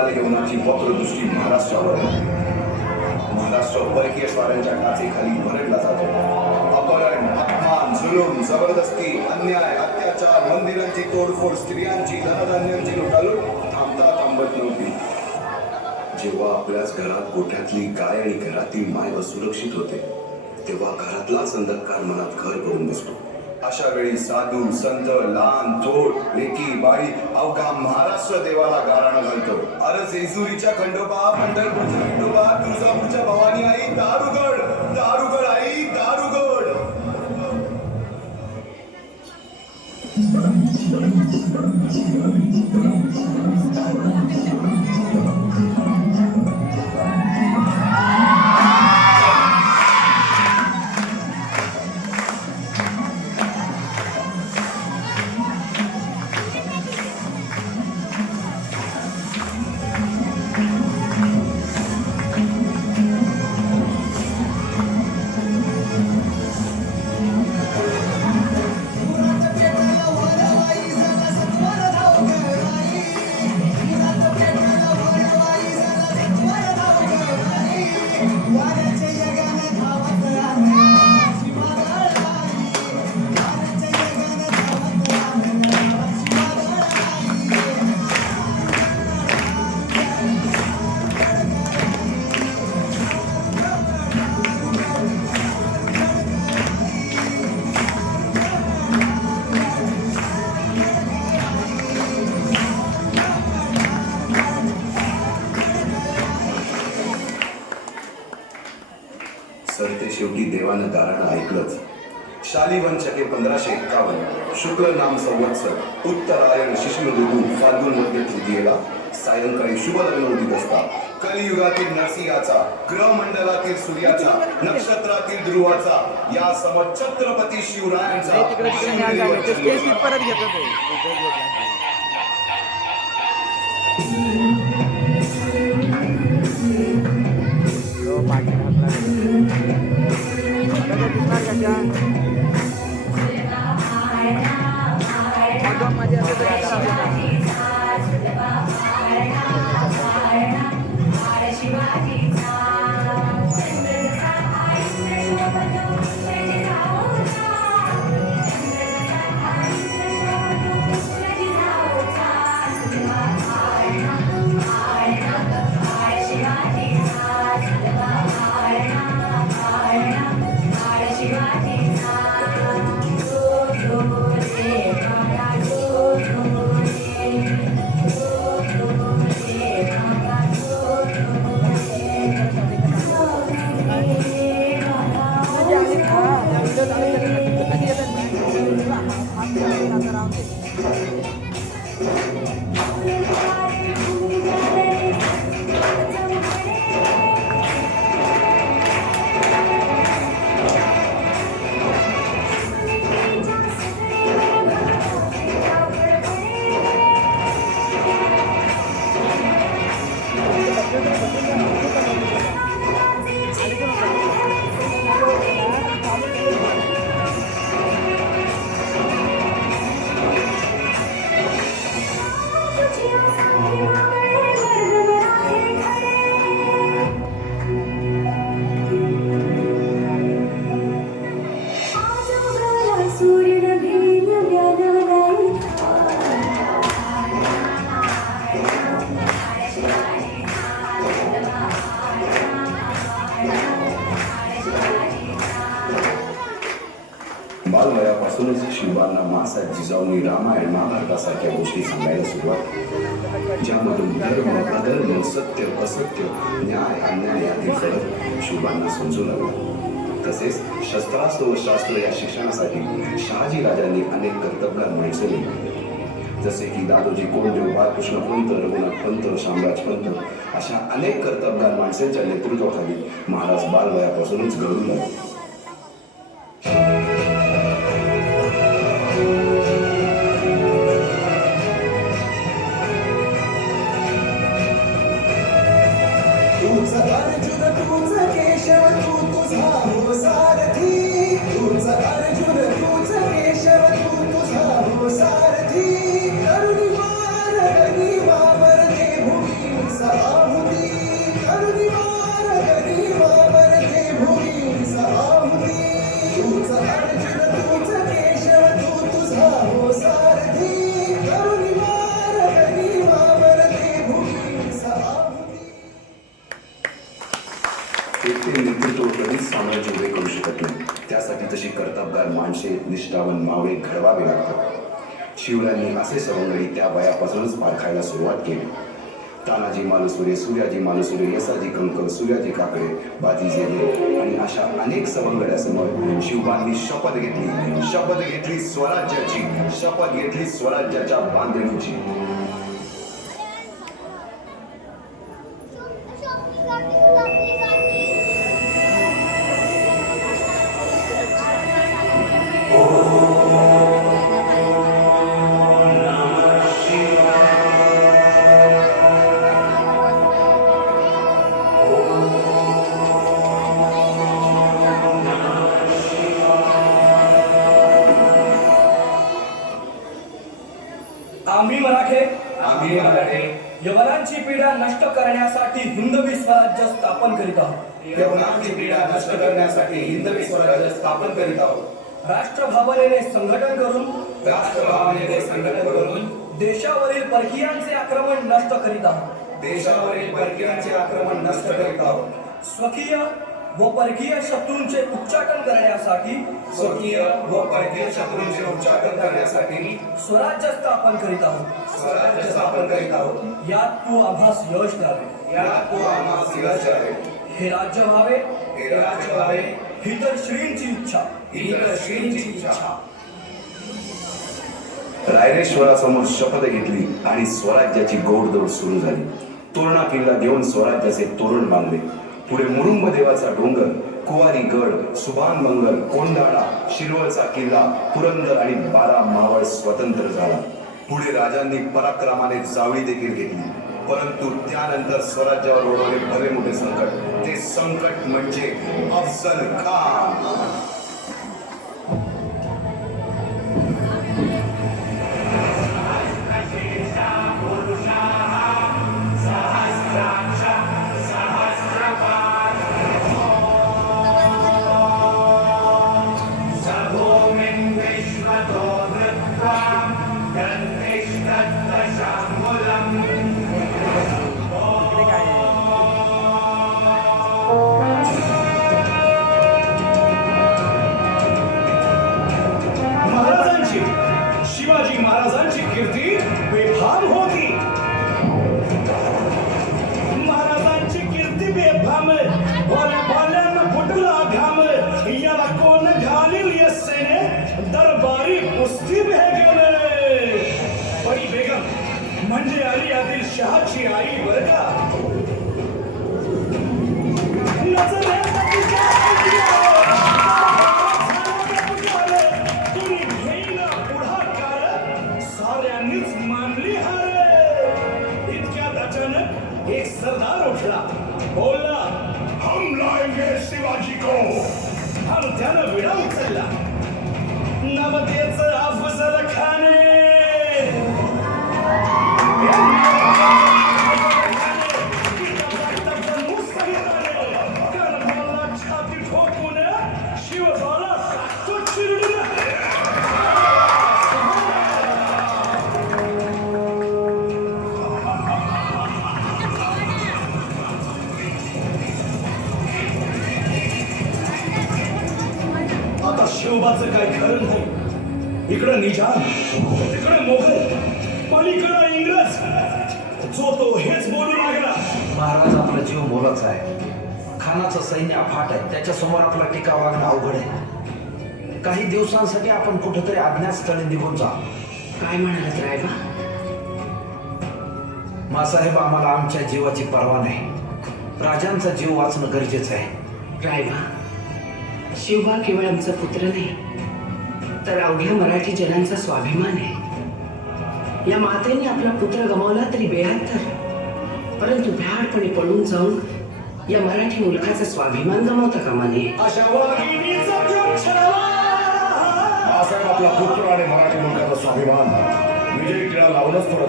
कालयवनाची वक्रदृष्टी महाराष्ट्रावर आहे. महाराष्ट्र परकीय स्वाऱ्यांच्या टाचेखाली भरडला जातो. अपहरण, अपमान, जुलूम, जबरदस्ती, अन्याय, अत्याचार, मंदिरांची तोडफोड, स्त्रियांची, धनधान्यांची लुटालूट थांबता थांबत नव्हती. जेव्हा आपल्याच घरात गोठ्यातली गाय आणि घरातील माय असुरक्षित होते, तेव्हा घरातलाच अंधकार मनात घर करून बसतो. अशा वेळी साधू, संत, लहान, थोर, लेकी, बाई अवघा महाराष्ट्र देवाला गाराणं घालतो. अरे जेजुरीच्या खंडोबा, पंढरपूरच्या खंडोबा, तुळजापूरच्या भवानी आई, दारुगड, दारुगड आई, दारुगड. सरते शेवटी देवानं गाराणं ऐकलंच. शालिवन शके 1551 शुक्ल नाम संवत्सर उत्तरायण शिशिर ऋतू फाल्गुन मध्ये तृतीयेला सायंकाळी शुभ लग्न उदित असता कलियुगातील नरसिंहाचा, ग्रहमंडलातील सूर्याचा, नक्षत्रातील ध्रुवाचा, या सम छत्रपती शिवरायांचा बालवयापासूनच शिवांना मासाहेब जिजाऊंनी रामायण महाभारतासारख्या गोष्टी सांगायला सुरुवात, ज्यामधून धर्म अधर्म, सत्य असत्य, न्याय अन्याय यातील फरक शिवांना समजू लागला. तसेच शस्त्रास्त्र व शास्त्र या शिक्षणासाठी शहाजी राजांनी अनेक कर्तबगार माणसे नेमली, जसे की दादोजी कोंडदेव, बाळकृष्ण पंत, रघुनाथ पंत, शामराज पंत अशा अनेक कर्तबगार माणसांच्या नेतृत्वाखाली महाराज बालवयापासूनच घडू लागले. 55 मावळे घडवावे लागतात. शिवरायांनी असे सवंगडी त्या वयापासूनच पारखायला सुरुवात केली. तानाजी मालुसरे, सूर्याजी मालुसरे, यसाजी कंक, सूर्याजी काकडे, बाजी जेले आणि अशा अनेक सवंगड्यासमोर शिवबांनी शपथ घेतली स्वराज्याची, शपथ घेतली स्वराज्याच्या बांधणीची. आम्ही मराठे यवनांची पीडा नष्ट करण्यासाठी हिंदवी स्वराज्य स्थापन करीत आहोत. यवनांची पीडा नष्ट करण्यासाठी हिंदवी स्वराज्य स्थापन करीत आहोत. राष्ट्रभावनेने संघटन करून देशावरील परकीयांचे आक्रमण नष्ट करीत आहोत. स्वकीय व परकीय शत्रूंचे उच्चाटन करण्यासाठी स्वराज्य स्थापन करीत आहोत. यात तू आम्हास यश द्यावे. हे राज्य व्हावे ही तर श्रींची इच्छा. रायरेश्वरासमोर शपथ घेतली आणि स्वराज्याची गोडदोड सुरू झाली. तोरणा किल्ला घेऊन स्वराज्याचे तोरण बांधले. पुढे मुरुंब देवाचा डोंगर, कुवारी गड, सुभान मंगल, कोंडाळा, शिरवळचा किल्ला, पुरंदर आणि 12 मावळ स्वतंत्र झाला. पुढे राजांनी पराक्रमाने जावळी देखील घेतली. परंतु त्यानंतर स्वराज्यावर ओढवले भले मोठे संकट. ते संकट म्हणजे अफजल खान. शिवाजी महाराजांची कीर्ती बेफाम होती. महाराजांची कीर्ती बेफाम, भोल्यानं फुटला घाम. याला कोण घालील यस्सेने, दरबारी कुस्ती भेगल. बडी बेगम म्हणजे अली आदिल शहाची आई बरं का. एक सरदार उठला, बोलला, हम लाएंगे शिवाजी को. हम त्यानं विडा उचलला. नमतेचं अफजल खाने. छाती ठोकून शिवबाला तो चिरडला. शिवबाचं काय खरं नाही. इकडं निजाम, तिकडं मोगल, पलीकडं इंग्रज. जो तो हेच बोलू लागला. महाराज आपला जीव मोलाचा आहे. खानाचं सैन्य अफाट आहे. त्याच्यासमोर आपला टिकाव लागणं अवघड आहे. काही दिवसांसाठी आपण कुठेतरी अज्ञातस्थळी निघून जा. काय म्हणालात रायबा? मासाहेब, आम्हाला आमच्या जीवाची पर्वा नाही. राजांचा जीव वाचणं गरजेचं आहे. रायबा, शिवबा केवळ आमचा पुत्र नाही, तर अवघ्या मराठी जनांचा स्वाभिमान आहे. या मातेने आपला पुत्र गमावला तरी बेहत्तर, परंतु भ्याडपणे पळून जाऊन या मराठी मुलखाचा स्वाभिमान गमावता कामा नये. मासाहेब, आपला पुत्र आणि मराठी मुलकाचा स्वाभिमान विजय टिळा लावूनच परत.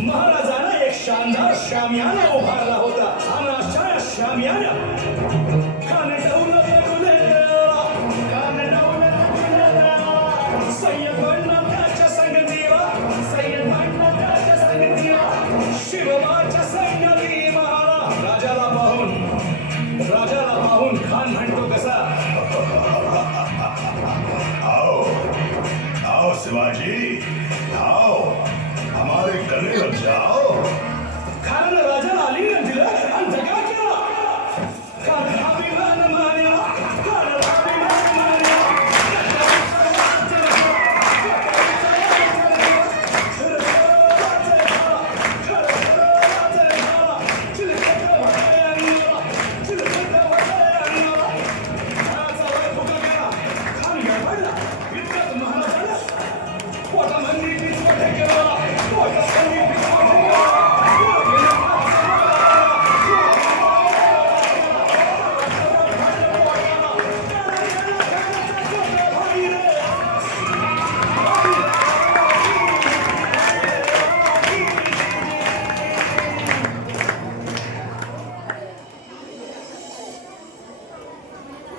महाराजांना एक शानदार शामियाना उभारला होता. आणि अशा शामियाना सय्यद म्हणणं त्याच्या संगतीला, सय्यद म्हणणं त्याच्या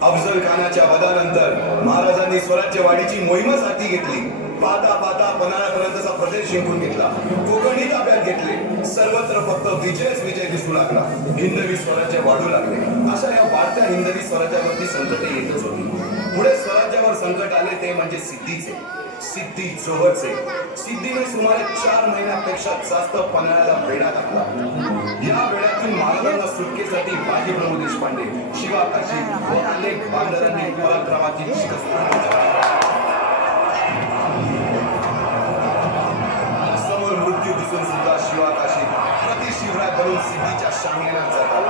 अफजल खानाच्या वधानंतर महाराजांनी स्वराज्यवाढीची मोहीमच हाती घेतली. पाहता पाहता पन्हाळ्यापर्यंतचा प्रदेश जिंकून घेतला. कोकणी ताब्यात घेतले. सर्वत्र फक्त विजयच विजय दिसू लागला. हिंदवी स्वराज्य वाढू लागले. अशा या वाढत्या हिंदवी स्वराज्यावरती संकट येतच होती. पुढे स्वराज्यावर संकट आले ते म्हणजे सिद्धीचे. सिद्धी जोहरचे. सिद्धीने सुमारे 4 महिन्यापेक्षा जास्त पन्हाळ्याला वेढा घातला. या वेळातून महाराजांना सुटकेसाठी बाजीप्रभू देशपांडे, शिवा काशी व अनेक बांधवांनी पराक्रमाची शिकस्त समोर मृत्यू दिसून सुद्धा शिवा काशी प्रति शिवराय बनून सिद्धीच्या शांगेला जातात.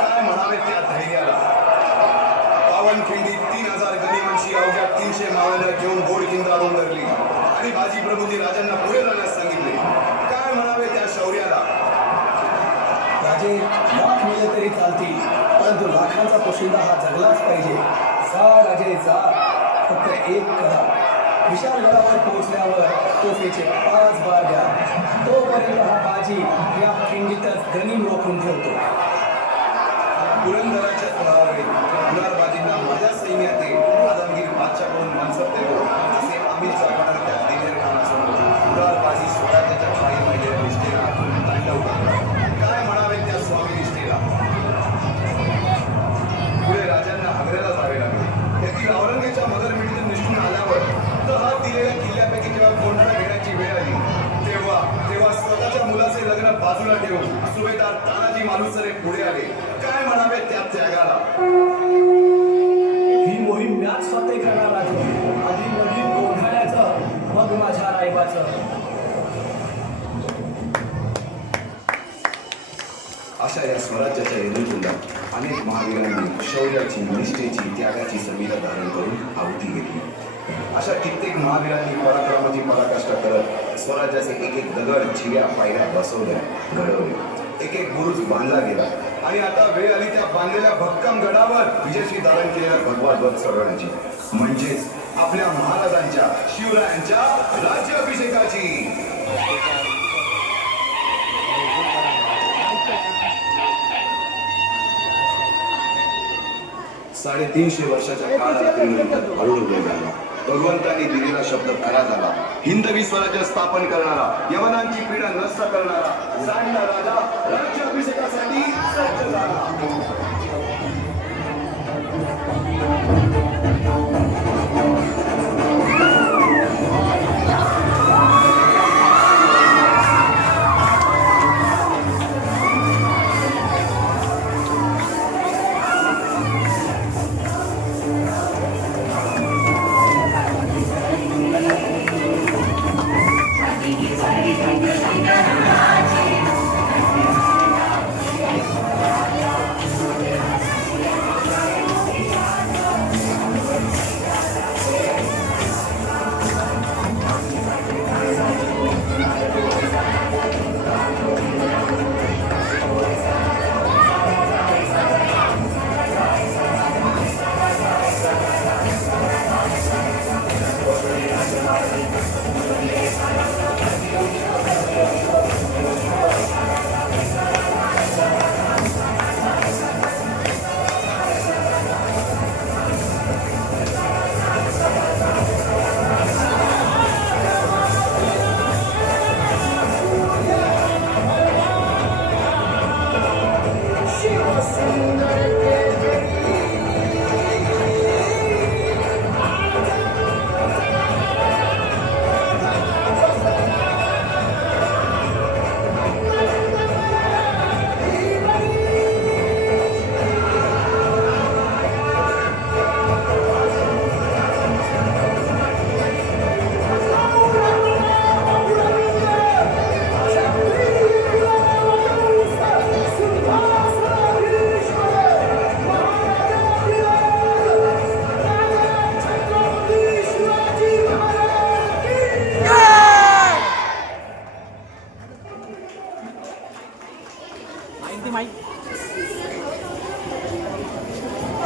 काय म्हणावे त्या धैर्याला. पावनखिंडी 3000 गनिमांशी अवघ्या 300 मावळ्यांना घेऊन गोडकिंद्रावरून धरली आणि बाजीप्रभूंनी राजांना पुढे जाण्यास सांगितले. काय म्हणावे त्या शौर्याला. राजे लाख मेले तरी चालतील, परंतु लाखांचा पोशिंदा हा जगलाच पाहिजे. जा राजे जा, फक्त एक करा. विशालगडावर पोहोचल्यावर तोफेचे 5 बार द्या. तोपर्यंत हा बाजी या खिंडीतच गनिम रोखून ठेवतो. पुरंदराच्या तळावर गुलारबाजींना माझ्या सैन्यात आदमगीर बादशाहकडून मनसब देतो जसे आम्ही जागणार त्या दिलेर खानासमोर गुलारबाजी स्वराज्याच्या पायी महिलेल्या निष्ठेला तांडव करतात. काय म्हणावे त्या स्वामी निष्ठेला. पुढे राजांना आग्र्याला जावे लागले. त्यातील औरंगजेबाच्या मगरमिठीतून निष्ठून आल्यावर तहात दिलेल्या किल्ल्यापैकी जेव्हा कोंढाणा घेण्याची वेळ आली तेव्हा स्वतःच्या मुलाचे लग्न बाजूला ठेवून सुभेदार तानाजी मालुसरे पुढे आले. काय म्हणावे त्या त्यागाला. ही मोहीम मॅच फतेह करणार राजे. आधी नवीन कोंढाण्याचं, मग माझ्या रायबाचं. अशा या स्वराज्याच्या एरुंडात अनेक महावीरांनी शौर्याची, निष्ठेची, त्यागाची संविधा धारण करून आहुती घेतली. अशा कित्येक महावीरांनी पराक्रमाची पराकाष्ठा करत स्वराज्याचे एक एक दगड, चिऱ्या, पायऱ्या बसवल्या, घडवले. एक एक बुरुज बांधला गेला आणि आता वेळ आली त्या बांधलेल्या भक्कम गडावर विजयशी धारण केलेल्या भगवा ध्वज चढवण्याची, म्हणजेच आपल्या महाराजांच्या, शिवरायांच्या राज्याभिषेकाची. 350 वर्षाच्या काळानंतर हळूहळू वेळ झाला. भगवंतांनी दिलेला शब्द खरा झाला. हिंदवी स्वराज्य स्थापन करणारा, यवनांची पीडा नष्ट करणारा, जाणता राजा राज्याभिषेकासाठी सज्ज झाला.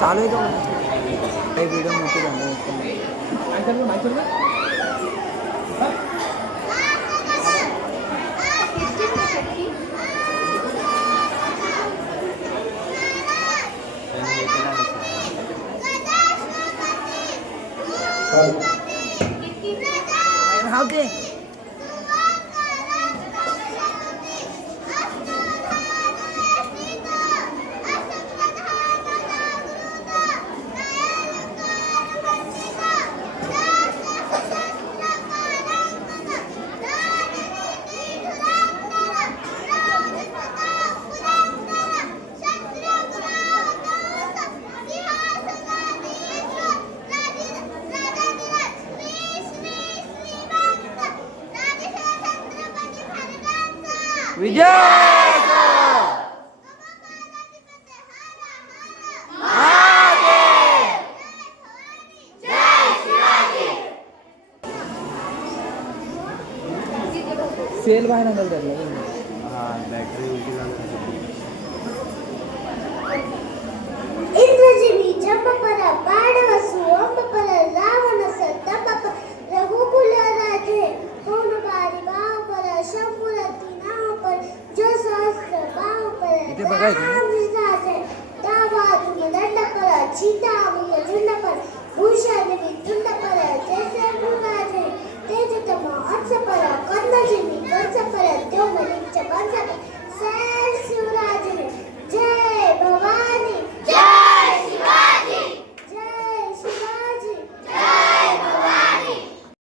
चालू आहे का काही व्हिडिओ मोठी झाली माहिती हाव ते विजय सेल बाहेर नंतर धरलं इंद्रजीवी जंपपरा पाडवसु ओंपपरा रावण सत्तपप रघुकुल राजे कौन बारी बाव पर शंभुरती नाव पर जो सहस्र बाव पर इथे बघायचं. राम विराजे दावा तुम दंड पर चिता